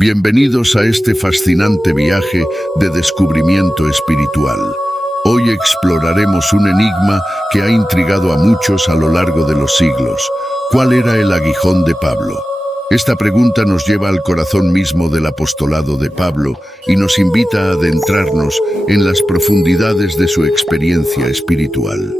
Bienvenidos a este fascinante viaje de descubrimiento espiritual. Hoy exploraremos un enigma que ha intrigado a muchos a lo largo de los siglos. ¿Cuál era el aguijón de Pablo? Esta pregunta nos lleva al corazón mismo del apostolado de Pablo y nos invita a adentrarnos en las profundidades de su experiencia espiritual.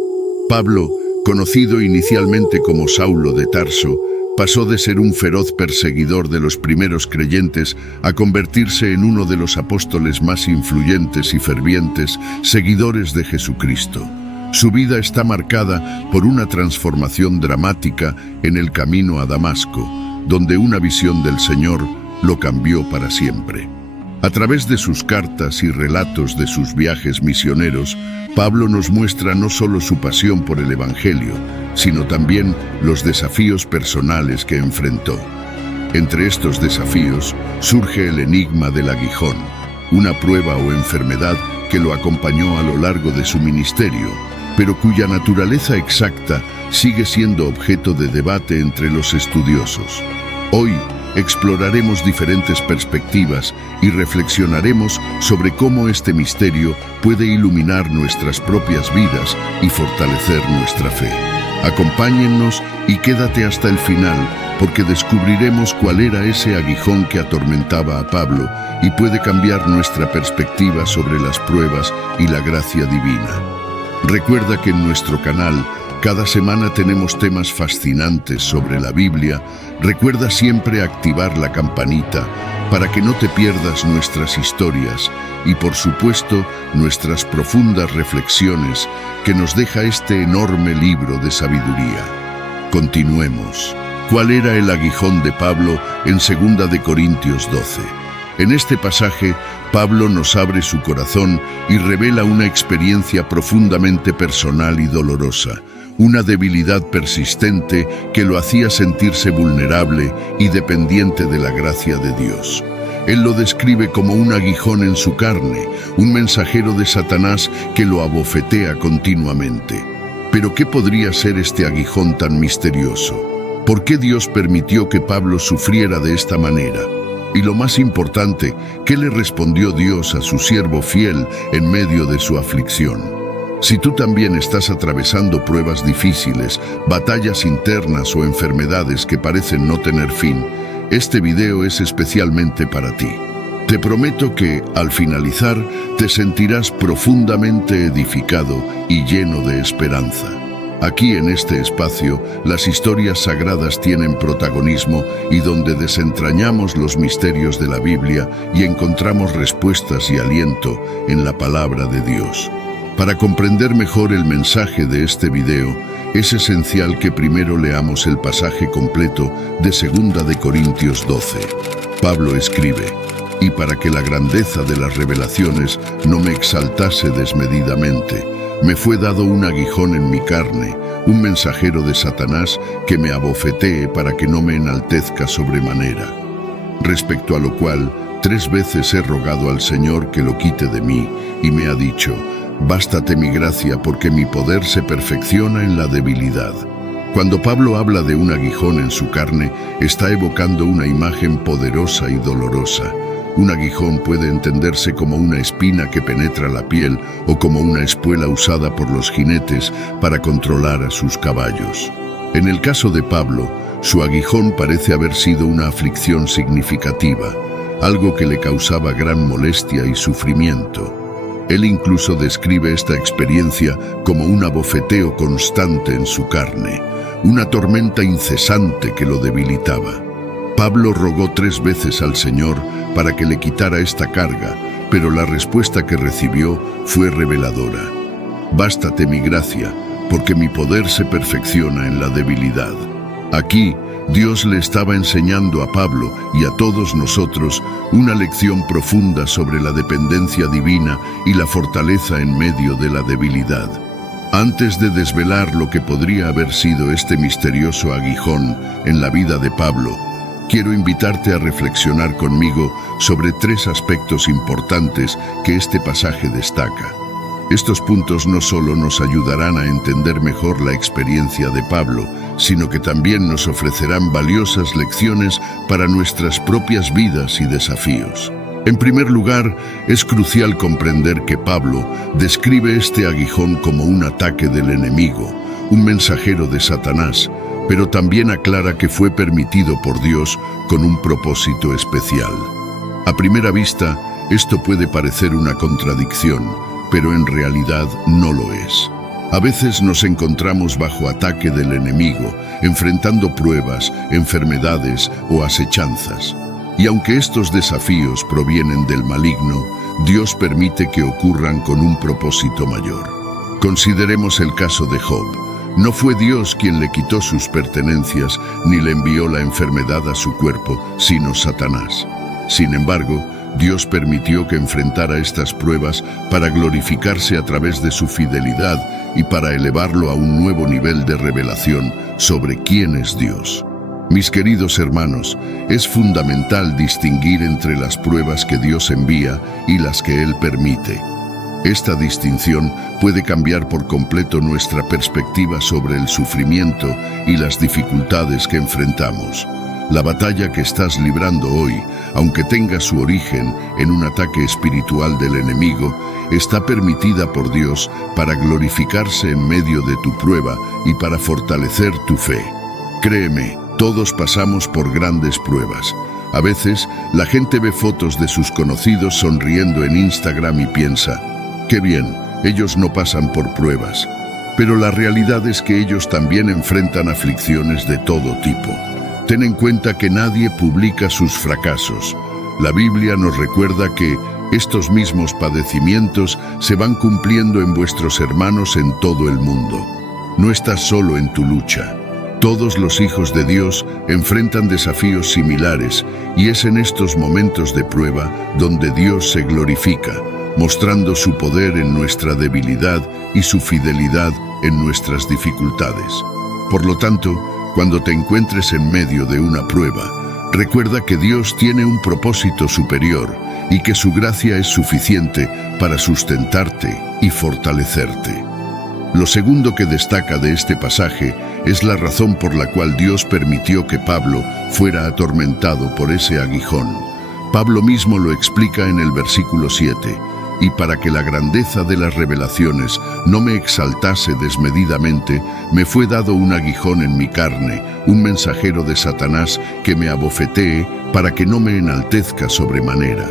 Pablo, conocido inicialmente como Saulo de Tarso, pasó de ser un feroz perseguidor de los primeros creyentes a convertirse en uno de los apóstoles más influyentes y fervientes seguidores de Jesucristo. Su vida está marcada por una transformación dramática en el camino a Damasco, donde una visión del Señor lo cambió para siempre. A través de sus cartas y relatos de sus viajes misioneros, Pablo nos muestra no solo su pasión por el Evangelio, sino también los desafíos personales que enfrentó. Entre estos desafíos surge el enigma del aguijón, una prueba o enfermedad que lo acompañó a lo largo de su ministerio, pero cuya naturaleza exacta sigue siendo objeto de debate entre los estudiosos. Hoy exploraremos diferentes perspectivas y reflexionaremos sobre cómo este misterio puede iluminar nuestras propias vidas y fortalecer nuestra fe. Acompáñennos y quédate hasta el final, porque descubriremos cuál era ese aguijón que atormentaba a Pablo y puede cambiar nuestra perspectiva sobre las pruebas y la gracia divina. Recuerda que en nuestro canal cada semana tenemos temas fascinantes sobre la Biblia. Recuerda siempre activar la campanita para que no te pierdas nuestras historias y, por supuesto, nuestras profundas reflexiones que nos deja este enorme libro de sabiduría. Continuemos. ¿Cuál era el aguijón de Pablo en 2 de Corintios 12? En este pasaje, Pablo nos abre su corazón y revela una experiencia profundamente personal y dolorosa, una debilidad persistente que lo hacía sentirse vulnerable y dependiente de la gracia de Dios. Él lo describe como un aguijón en su carne, un mensajero de Satanás que lo abofetea continuamente. ¿Pero qué podría ser este aguijón tan misterioso? ¿Por qué Dios permitió que Pablo sufriera de esta manera? Y lo más importante, ¿qué le respondió Dios a su siervo fiel en medio de su aflicción? Si tú también estás atravesando pruebas difíciles, batallas internas o enfermedades que parecen no tener fin, este video es especialmente para ti. Te prometo que, al finalizar, te sentirás profundamente edificado y lleno de esperanza. Aquí en este espacio, las historias sagradas tienen protagonismo y donde desentrañamos los misterios de la Biblia y encontramos respuestas y aliento en la palabra de Dios. Para comprender mejor el mensaje de este video, es esencial que primero leamos el pasaje completo de 2 de Corintios 12. Pablo escribe: «Y para que la grandeza de las revelaciones no me exaltase desmedidamente, me fue dado un aguijón en mi carne, un mensajero de Satanás que me abofetee para que no me enaltezca sobremanera. Respecto a lo cual, 3 veces he rogado al Señor que lo quite de mí, y me ha dicho: bástate mi gracia, porque mi poder se perfecciona en la debilidad». Cuando Pablo habla de un aguijón en su carne, está evocando una imagen poderosa y dolorosa. Un aguijón puede entenderse como una espina que penetra la piel o como una espuela usada por los jinetes para controlar a sus caballos. En el caso de Pablo, su aguijón parece haber sido una aflicción significativa, algo que le causaba gran molestia y sufrimiento. Él incluso describe esta experiencia como un abofeteo constante en su carne, una tormenta incesante que lo debilitaba. Pablo rogó 3 veces al Señor para que le quitara esta carga, pero la respuesta que recibió fue reveladora. «Bástate mi gracia, porque mi poder se perfecciona en la debilidad». Aquí, Dios le estaba enseñando a Pablo y a todos nosotros una lección profunda sobre la dependencia divina y la fortaleza en medio de la debilidad. Antes de desvelar lo que podría haber sido este misterioso aguijón en la vida de Pablo, quiero invitarte a reflexionar conmigo sobre 3 aspectos importantes que este pasaje destaca. Estos puntos no solo nos ayudarán a entender mejor la experiencia de Pablo, sino que también nos ofrecerán valiosas lecciones para nuestras propias vidas y desafíos. En primer lugar, es crucial comprender que Pablo describe este aguijón como un ataque del enemigo, un mensajero de Satanás, pero también aclara que fue permitido por Dios con un propósito especial. A primera vista, esto puede parecer una contradicción, pero en realidad no lo es. A veces nos encontramos bajo ataque del enemigo, enfrentando pruebas, enfermedades o acechanzas. Y aunque estos desafíos provienen del maligno, Dios permite que ocurran con un propósito mayor. Consideremos el caso de Job. No fue Dios quien le quitó sus pertenencias ni le envió la enfermedad a su cuerpo, sino Satanás. Sin embargo, Dios permitió que enfrentara estas pruebas para glorificarse a través de su fidelidad y para elevarlo a un nuevo nivel de revelación sobre quién es Dios. Mis queridos hermanos, es fundamental distinguir entre las pruebas que Dios envía y las que Él permite. Esta distinción puede cambiar por completo nuestra perspectiva sobre el sufrimiento y las dificultades que enfrentamos. La batalla que estás librando hoy, aunque tenga su origen en un ataque espiritual del enemigo, está permitida por Dios para glorificarse en medio de tu prueba y para fortalecer tu fe. Créeme, todos pasamos por grandes pruebas. A veces, la gente ve fotos de sus conocidos sonriendo en Instagram y piensa, ¡qué bien! Ellos no pasan por pruebas. Pero la realidad es que ellos también enfrentan aflicciones de todo tipo. Ten en cuenta que nadie publica sus fracasos. La Biblia nos recuerda que estos mismos padecimientos se van cumpliendo en vuestros hermanos en todo el mundo. No estás solo en tu lucha. Todos los hijos de Dios enfrentan desafíos similares y es en estos momentos de prueba donde Dios se glorifica, mostrando su poder en nuestra debilidad y su fidelidad en nuestras dificultades. Por lo tanto, cuando te encuentres en medio de una prueba, recuerda que Dios tiene un propósito superior y que su gracia es suficiente para sustentarte y fortalecerte. Lo segundo que destaca de este pasaje es la razón por la cual Dios permitió que Pablo fuera atormentado por ese aguijón. Pablo mismo lo explica en el versículo 7. Y para que la grandeza de las revelaciones no me exaltase desmedidamente, me fue dado un aguijón en mi carne, un mensajero de Satanás que me abofetee para que no me enaltezca sobremanera.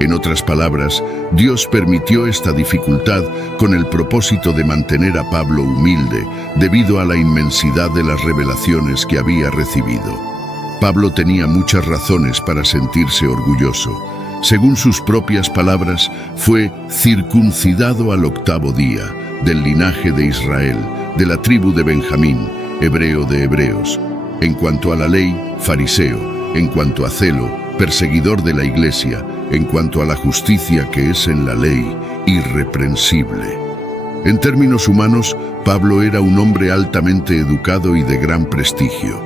En otras palabras, Dios permitió esta dificultad con el propósito de mantener a Pablo humilde, debido a la inmensidad de las revelaciones que había recibido. Pablo tenía muchas razones para sentirse orgulloso. Según sus propias palabras, fue circuncidado al 8º día, del linaje de Israel, de la tribu de Benjamín, hebreo de hebreos. En cuanto a la ley, fariseo. En cuanto a celo, perseguidor de la iglesia. En cuanto a la justicia que es en la ley, irreprensible. En términos humanos, Pablo era un hombre altamente educado y de gran prestigio.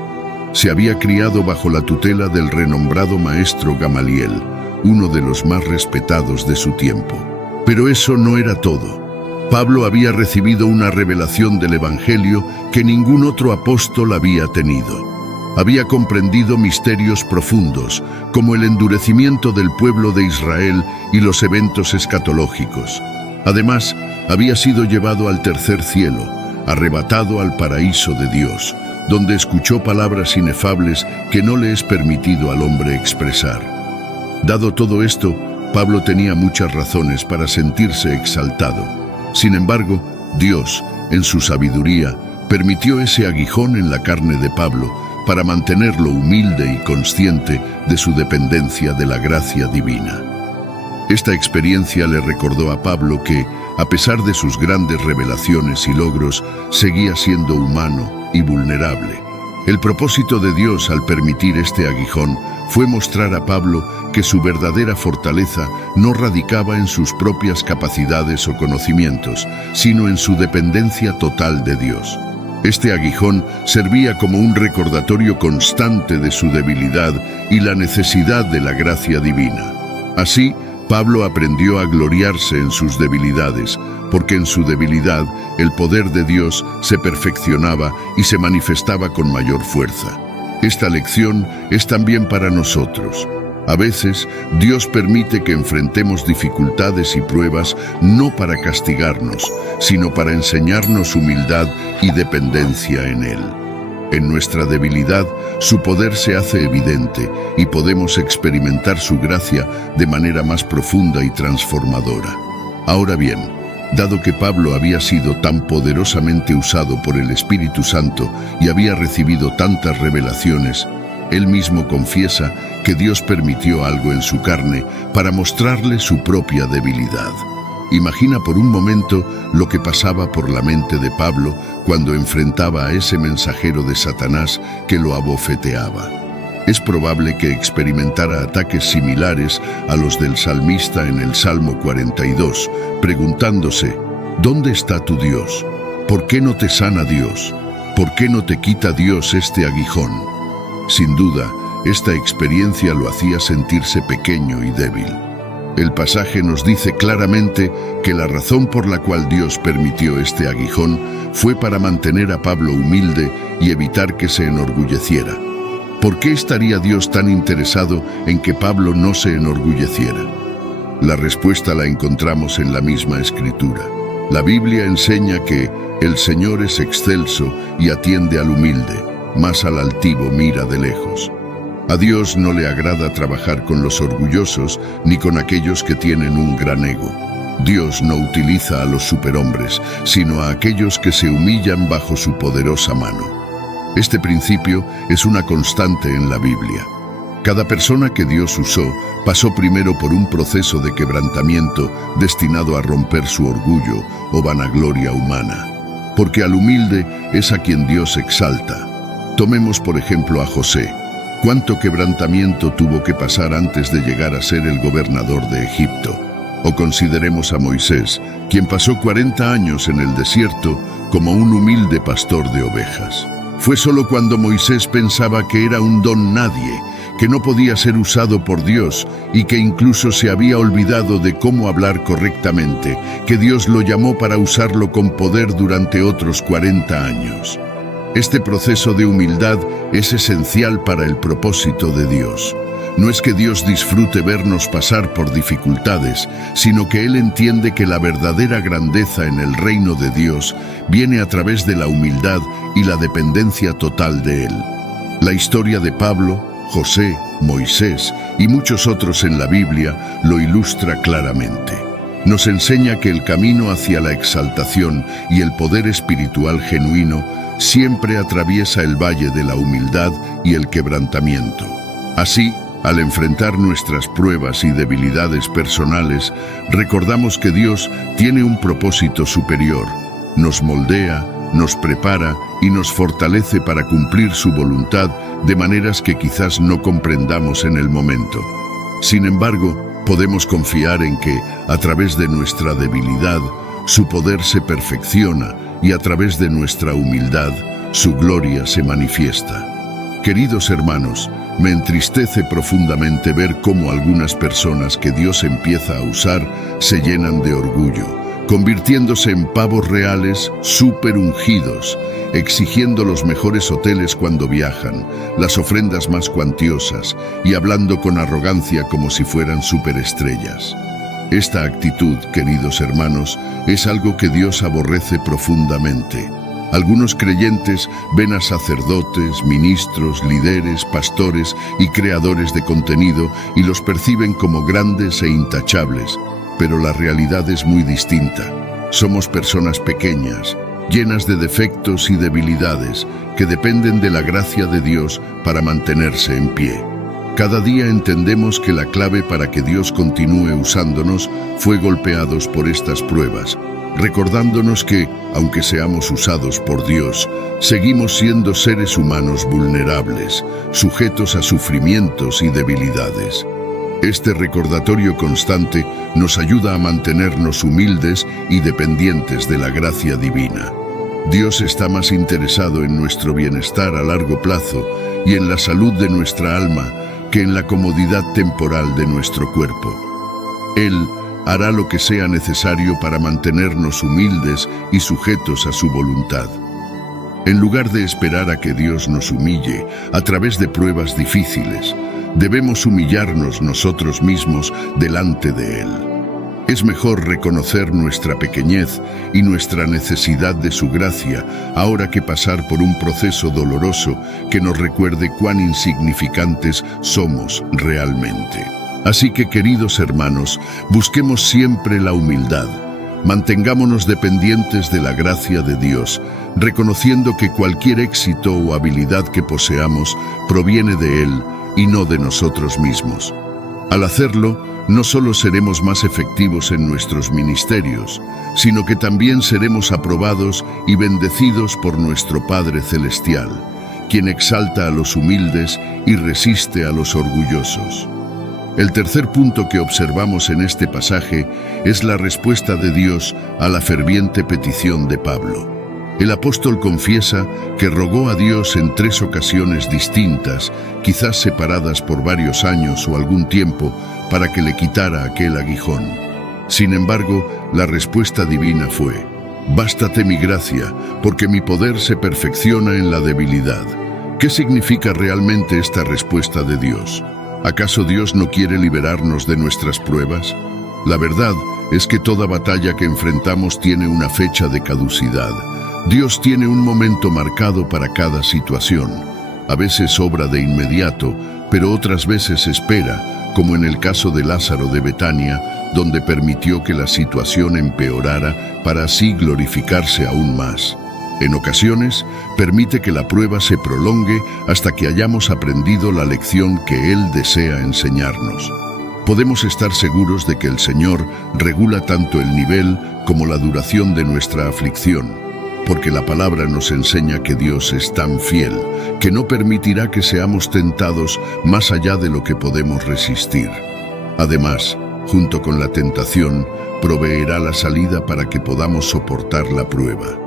Se había criado bajo la tutela del renombrado maestro Gamaliel, uno de los más respetados de su tiempo. Pero eso no era todo. Pablo había recibido una revelación del Evangelio que ningún otro apóstol había tenido. Había comprendido misterios profundos, como el endurecimiento del pueblo de Israel y los eventos escatológicos. Además, había sido llevado al tercer cielo, arrebatado al paraíso de Dios, donde escuchó palabras inefables que no le es permitido al hombre expresar. Dado todo esto, Pablo tenía muchas razones para sentirse exaltado. Sin embargo, Dios, en su sabiduría, permitió ese aguijón en la carne de Pablo para mantenerlo humilde y consciente de su dependencia de la gracia divina. Esta experiencia le recordó a Pablo que, a pesar de sus grandes revelaciones y logros, seguía siendo humano y vulnerable. El propósito de Dios al permitir este aguijón fue mostrar a Pablo que su verdadera fortaleza no radicaba en sus propias capacidades o conocimientos, sino en su dependencia total de Dios. Este aguijón servía como un recordatorio constante de su debilidad y la necesidad de la gracia divina. Así, Pablo aprendió a gloriarse en sus debilidades, porque en su debilidad el poder de Dios se perfeccionaba y se manifestaba con mayor fuerza. Esta lección es también para nosotros. A veces, Dios permite que enfrentemos dificultades y pruebas no para castigarnos, sino para enseñarnos humildad y dependencia en Él. En nuestra debilidad, su poder se hace evidente y podemos experimentar su gracia de manera más profunda y transformadora. Ahora bien, dado que Pablo había sido tan poderosamente usado por el Espíritu Santo y había recibido tantas revelaciones, él mismo confiesa que Dios permitió algo en su carne para mostrarle su propia debilidad. Imagina por un momento lo que pasaba por la mente de Pablo cuando enfrentaba a ese mensajero de Satanás que lo abofeteaba. Es probable que experimentara ataques similares a los del salmista en el Salmo 42, preguntándose, ¿dónde está tu Dios? ¿Por qué no te sana Dios? ¿Por qué no te quita Dios este aguijón? Sin duda, esta experiencia lo hacía sentirse pequeño y débil. El pasaje nos dice claramente que la razón por la cual Dios permitió este aguijón fue para mantener a Pablo humilde y evitar que se enorgulleciera. ¿Por qué estaría Dios tan interesado en que Pablo no se enorgulleciera? La respuesta la encontramos en la misma Escritura. La Biblia enseña que el Señor es excelso y atiende al humilde, mas al altivo mira de lejos. A Dios no le agrada trabajar con los orgullosos ni con aquellos que tienen un gran ego. Dios no utiliza a los superhombres, sino a aquellos que se humillan bajo su poderosa mano. Este principio es una constante en la Biblia. Cada persona que Dios usó pasó primero por un proceso de quebrantamiento destinado a romper su orgullo o vanagloria humana. Porque al humilde es a quien Dios exalta. Tomemos por ejemplo a José. ¿Cuánto quebrantamiento tuvo que pasar antes de llegar a ser el gobernador de Egipto? O consideremos a Moisés, quien pasó 40 años en el desierto como un humilde pastor de ovejas. Fue solo cuando Moisés pensaba que era un don nadie, que no podía ser usado por Dios y que incluso se había olvidado de cómo hablar correctamente, que Dios lo llamó para usarlo con poder durante otros 40 años. Este proceso de humildad es esencial para el propósito de Dios. No es que Dios disfrute vernos pasar por dificultades, sino que Él entiende que la verdadera grandeza en el reino de Dios viene a través de la humildad y la dependencia total de Él. La historia de Pablo, José, Moisés y muchos otros en la Biblia lo ilustra claramente. Nos enseña que el camino hacia la exaltación y el poder espiritual genuino siempre atraviesa el valle de la humildad y el quebrantamiento. Así, al enfrentar nuestras pruebas y debilidades personales, recordamos que Dios tiene un propósito superior. Nos moldea, nos prepara y nos fortalece para cumplir su voluntad de maneras que quizás no comprendamos en el momento. Sin embargo, podemos confiar en que, a través de nuestra debilidad, su poder se perfecciona y a través de nuestra humildad, su gloria se manifiesta. Queridos hermanos, me entristece profundamente ver cómo algunas personas que Dios empieza a usar se llenan de orgullo, convirtiéndose en pavos reales súper ungidos, exigiendo los mejores hoteles cuando viajan, las ofrendas más cuantiosas y hablando con arrogancia como si fueran superestrellas. Esta actitud, queridos hermanos, es algo que Dios aborrece profundamente. Algunos creyentes ven a sacerdotes, ministros, líderes, pastores y creadores de contenido y los perciben como grandes e intachables, pero la realidad es muy distinta. Somos personas pequeñas, llenas de defectos y debilidades, que dependen de la gracia de Dios para mantenerse en pie. Cada día entendemos que la clave para que Dios continúe usándonos fue golpeados por estas pruebas, recordándonos que, aunque seamos usados por Dios, seguimos siendo seres humanos vulnerables, sujetos a sufrimientos y debilidades. Este recordatorio constante nos ayuda a mantenernos humildes y dependientes de la gracia divina. Dios está más interesado en nuestro bienestar a largo plazo y en la salud de nuestra alma que en la comodidad temporal de nuestro cuerpo. Él hará lo que sea necesario para mantenernos humildes y sujetos a su voluntad. En lugar de esperar a que Dios nos humille a través de pruebas difíciles, debemos humillarnos nosotros mismos delante de Él. Es mejor reconocer nuestra pequeñez y nuestra necesidad de su gracia, ahora que pasar por un proceso doloroso que nos recuerde cuán insignificantes somos realmente. Así que, queridos hermanos, busquemos siempre la humildad. Mantengámonos dependientes de la gracia de Dios, reconociendo que cualquier éxito o habilidad que poseamos proviene de Él y no de nosotros mismos. Al hacerlo, no solo seremos más efectivos en nuestros ministerios, sino que también seremos aprobados y bendecidos por nuestro Padre Celestial, quien exalta a los humildes y resiste a los orgullosos. El tercer punto que observamos en este pasaje es la respuesta de Dios a la ferviente petición de Pablo. El apóstol confiesa que rogó a Dios en 3 ocasiones distintas, quizás separadas por varios años o algún tiempo, para que le quitara aquel aguijón. Sin embargo, la respuesta divina fue: «Bástate mi gracia, porque mi poder se perfecciona en la debilidad». ¿Qué significa realmente esta respuesta de Dios? ¿Acaso Dios no quiere liberarnos de nuestras pruebas? La verdad es que toda batalla que enfrentamos tiene una fecha de caducidad. Dios tiene un momento marcado para cada situación. A veces obra de inmediato, pero otras veces espera, como en el caso de Lázaro de Betania, donde permitió que la situación empeorara para así glorificarse aún más. En ocasiones, permite que la prueba se prolongue hasta que hayamos aprendido la lección que Él desea enseñarnos. Podemos estar seguros de que el Señor regula tanto el nivel como la duración de nuestra aflicción, porque la palabra nos enseña que Dios es tan fiel, que no permitirá que seamos tentados más allá de lo que podemos resistir. Además, junto con la tentación, proveerá la salida para que podamos soportar la prueba.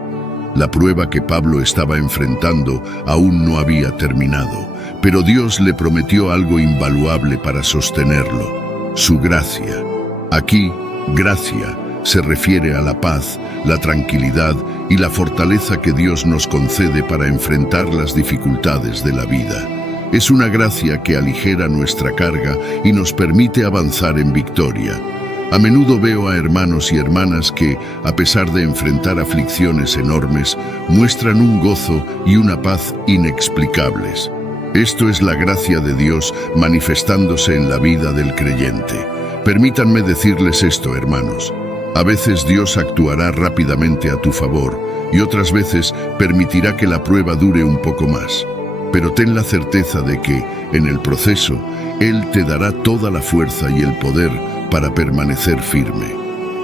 La prueba que Pablo estaba enfrentando aún no había terminado, pero Dios le prometió algo invaluable para sostenerlo: su gracia. Aquí, gracia se refiere a la paz, la tranquilidad y la fortaleza que Dios nos concede para enfrentar las dificultades de la vida. Es una gracia que aligera nuestra carga y nos permite avanzar en victoria. A menudo veo a hermanos y hermanas que, a pesar de enfrentar aflicciones enormes, muestran un gozo y una paz inexplicables. Esto es la gracia de Dios manifestándose en la vida del creyente. Permítanme decirles esto, hermanos. A veces Dios actuará rápidamente a tu favor y otras veces permitirá que la prueba dure un poco más. Pero ten la certeza de que, en el proceso, Él te dará toda la fuerza y el poder para permanecer firme.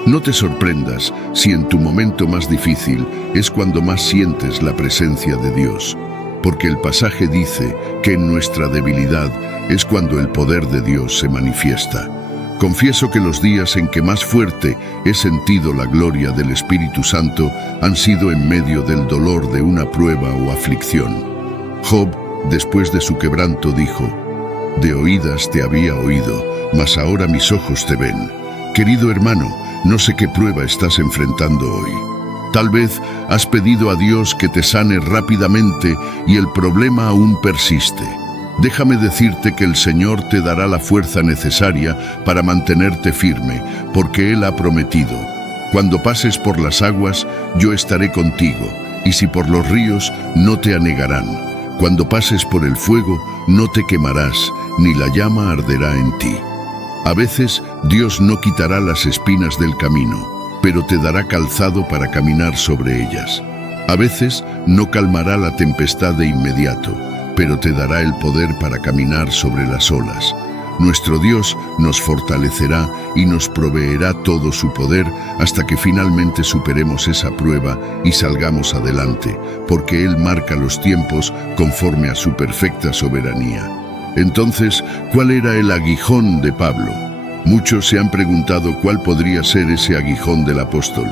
No te sorprendas si en tu momento más difícil es cuando más sientes la presencia de Dios, porque el pasaje dice que en nuestra debilidad es cuando el poder de Dios se manifiesta. Confieso que los días en que más fuerte he sentido la gloria del Espíritu Santo han sido en medio del dolor de una prueba o aflicción. Job, después de su quebranto, dijo: «De oídas te había oído, mas ahora mis ojos te ven». Querido hermano, no sé qué prueba estás enfrentando hoy. Tal vez has pedido a Dios que te sane rápidamente y el problema aún persiste. Déjame decirte que el Señor te dará la fuerza necesaria para mantenerte firme, porque Él ha prometido: «Cuando pases por las aguas, yo estaré contigo, y si por los ríos, no te anegarán. Cuando pases por el fuego, no te quemarás, ni la llama arderá en ti». A veces, Dios no quitará las espinas del camino, pero te dará calzado para caminar sobre ellas. A veces, no calmará la tempestad de inmediato, pero te dará el poder para caminar sobre las olas. Nuestro Dios nos fortalecerá y nos proveerá todo su poder hasta que finalmente superemos esa prueba y salgamos adelante, porque Él marca los tiempos conforme a su perfecta soberanía. Entonces, ¿cuál era el aguijón de Pablo? Muchos se han preguntado cuál podría ser ese aguijón del apóstol.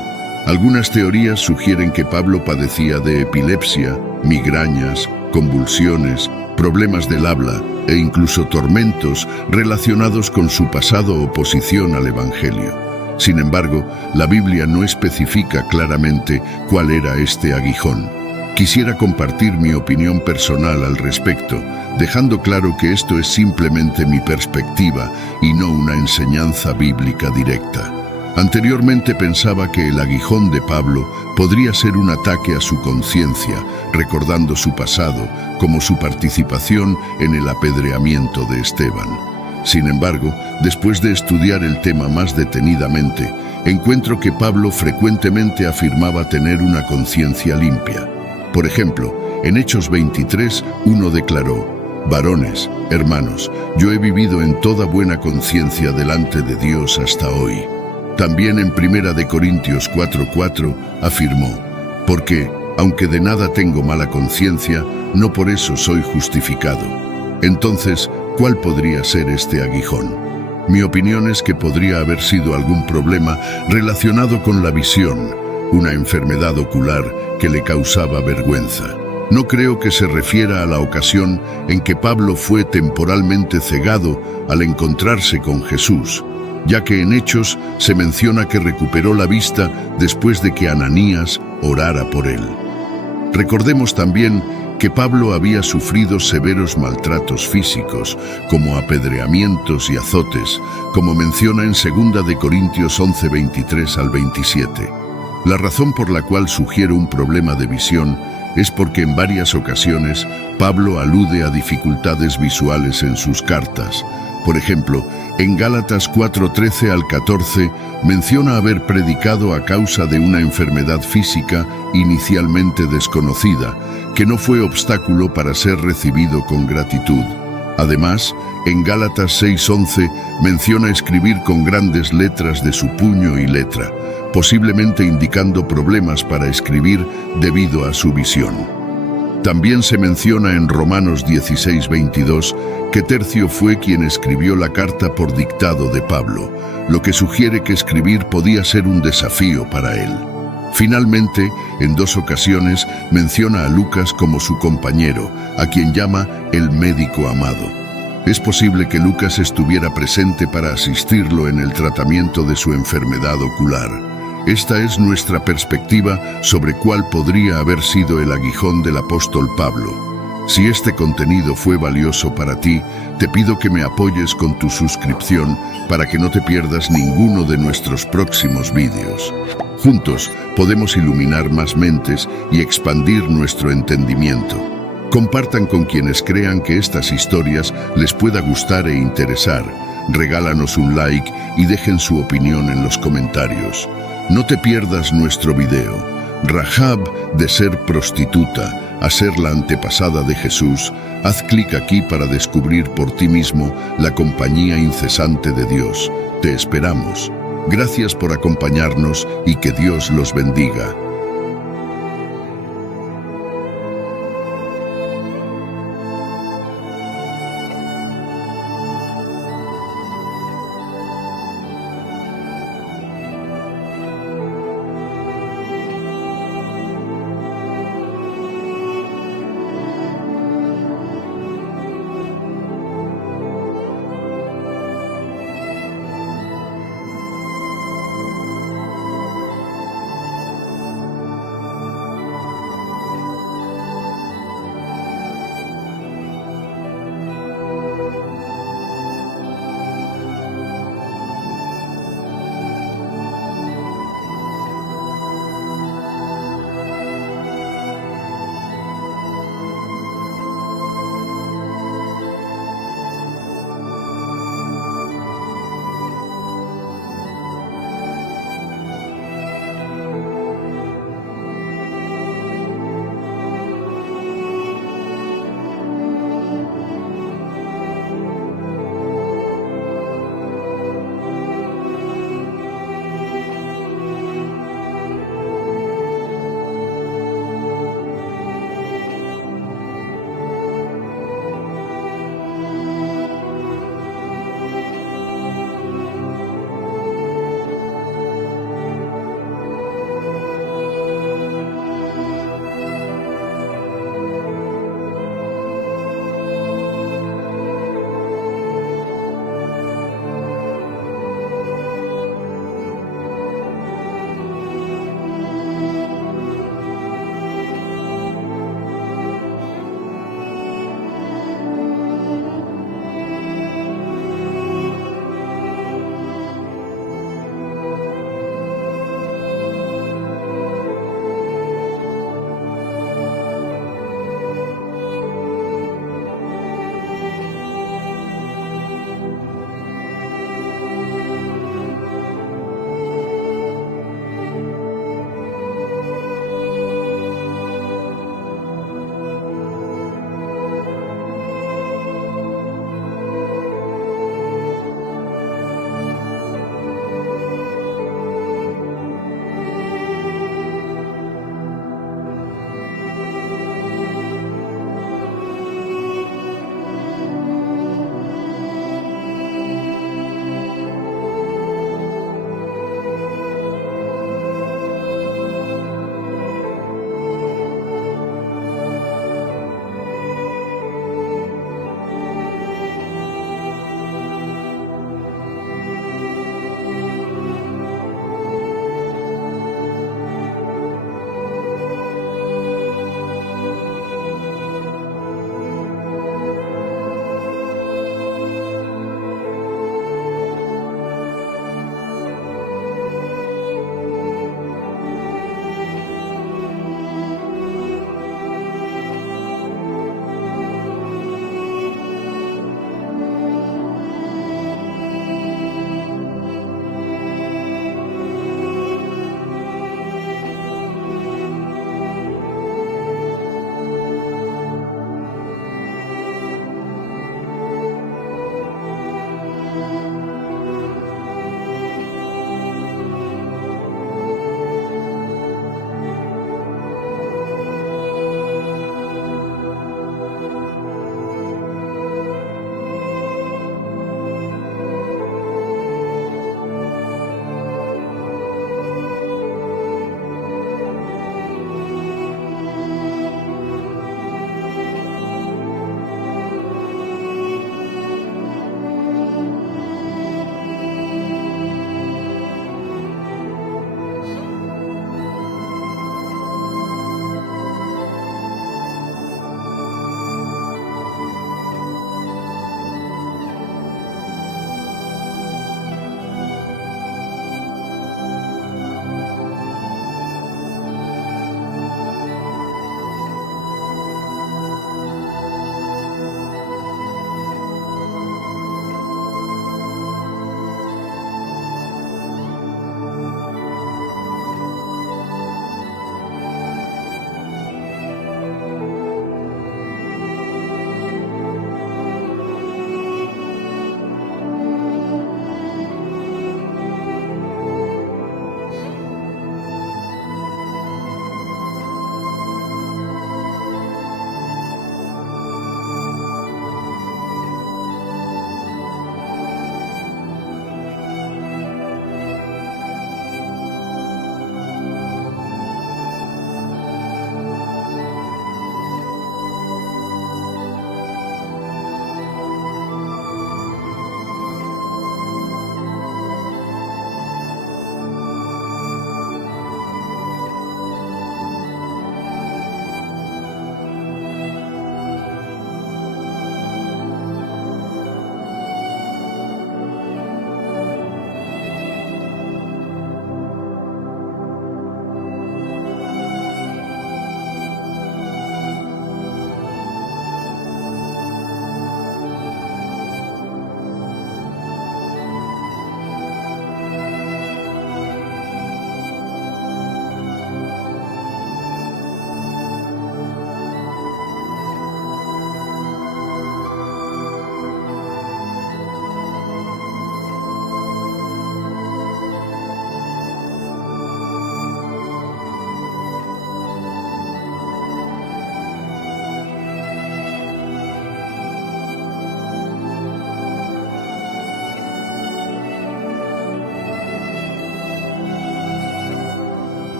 Algunas teorías sugieren que Pablo padecía de epilepsia, migrañas, convulsiones, problemas del habla e incluso tormentos relacionados con su pasado oposición al Evangelio. Sin embargo, la Biblia no especifica claramente cuál era este aguijón. Quisiera compartir mi opinión personal al respecto, dejando claro que esto es simplemente mi perspectiva y no una enseñanza bíblica directa. Anteriormente pensaba que el aguijón de Pablo podría ser un ataque a su conciencia, recordando su pasado, como su participación en el apedreamiento de Esteban. Sin embargo, después de estudiar el tema más detenidamente, encuentro que Pablo frecuentemente afirmaba tener una conciencia limpia. Por ejemplo, en Hechos 23, 1 declaró: «Varones, hermanos, yo he vivido en toda buena conciencia delante de Dios hasta hoy». También en 1 Corintios 4:4 afirmó: «Porque, aunque de nada tengo mala conciencia, no por eso soy justificado». Entonces, ¿cuál podría ser este aguijón? Mi opinión es que podría haber sido algún problema relacionado con la visión, una enfermedad ocular que le causaba vergüenza. No creo que se refiera a la ocasión en que Pablo fue temporalmente cegado al encontrarse con Jesús, ya que en Hechos se menciona que recuperó la vista después de que Ananías orara por él. Recordemos también que Pablo había sufrido severos maltratos físicos, como apedreamientos y azotes, como menciona en 2 Corintios 11, 23 al 27. La razón por la cual sugiero un problema de visión es porque en varias ocasiones Pablo alude a dificultades visuales en sus cartas. Por ejemplo, en Gálatas 4:13 al 14 menciona haber predicado a causa de una enfermedad física inicialmente desconocida, que no fue obstáculo para ser recibido con gratitud. Además, en Gálatas 6:11 menciona escribir con grandes letras de su puño y letra, posiblemente indicando problemas para escribir debido a su visión. También se menciona en Romanos 16:22 que Tercio fue quien escribió la carta por dictado de Pablo, lo que sugiere que escribir podía ser un desafío para él. Finalmente, en 2 ocasiones menciona a Lucas como su compañero, a quien llama el médico amado. Es posible que Lucas estuviera presente para asistirlo en el tratamiento de su enfermedad ocular. Esta es nuestra perspectiva sobre cuál podría haber sido el aguijón del apóstol Pablo. Si este contenido fue valioso para ti, te pido que me apoyes con tu suscripción para que no te pierdas ninguno de nuestros próximos vídeos. Juntos podemos iluminar más mentes y expandir nuestro entendimiento. Compartan con quienes crean que estas historias les pueda gustar e interesar. Regálanos un like y dejen su opinión en los comentarios. No te pierdas nuestro video, Rahab de ser prostituta a ser la antepasada de Jesús. Haz clic aquí para descubrir por ti mismo la compañía incesante de Dios. Te esperamos. Gracias por acompañarnos y que Dios los bendiga.